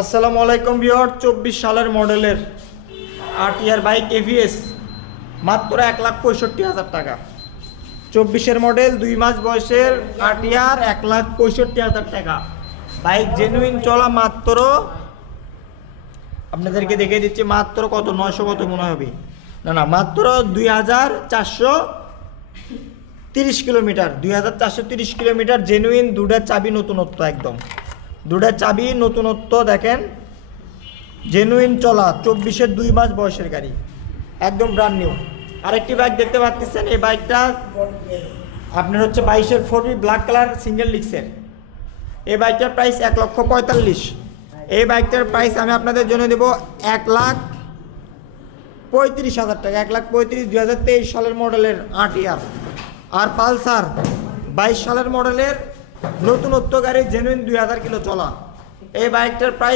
আসসালামু আলাইকুম ভিউয়ার, 24 সালের মডেলের আরটিআর বাইক এভিএস মাত্র 1,65,000 টাকা। 24-এর মডেল, 2 মাস বয়সের আরটিআর, 1,65,000 টাকা। বাইক জেনুইন চলা, মাত্র আপনাদেরকে দেখিয়ে দিচ্ছি মাত্র কত, 900 কত মনে হবে, না মাত্র 2,430 কিলোমিটার। 2,430 কিলোমিটার জেনুইন, দুটার চাবি নতুনত্ব, একদম দুটার চাবি নতুনত্ব। দেখেন জেনুইন চলা, 24-এর 2 মাস বয়সের গাড়ি, একদম ব্র্যান্ড নিউ। আরেকটি বাইক দেখতে পাচ্ছেন, এই বাইকটা আপনার হচ্ছে 22-এর 4V ব্ল্যাক কালার সিঙ্গেল ডিস্কের। এই বাইকটার প্রাইস 1,45,000। এই বাইকটার প্রাইস আমি আপনাদের জন্য দেবো 1,35,000 টাকা। 1,35,000, 2023 সালের মডেলের আরটিআর। আর পালসার 22 সালের মডেলের নতুনত্ব গাড়ি, জেনুইন 2000 কিলো চলা। এই বাইকটার প্রাইস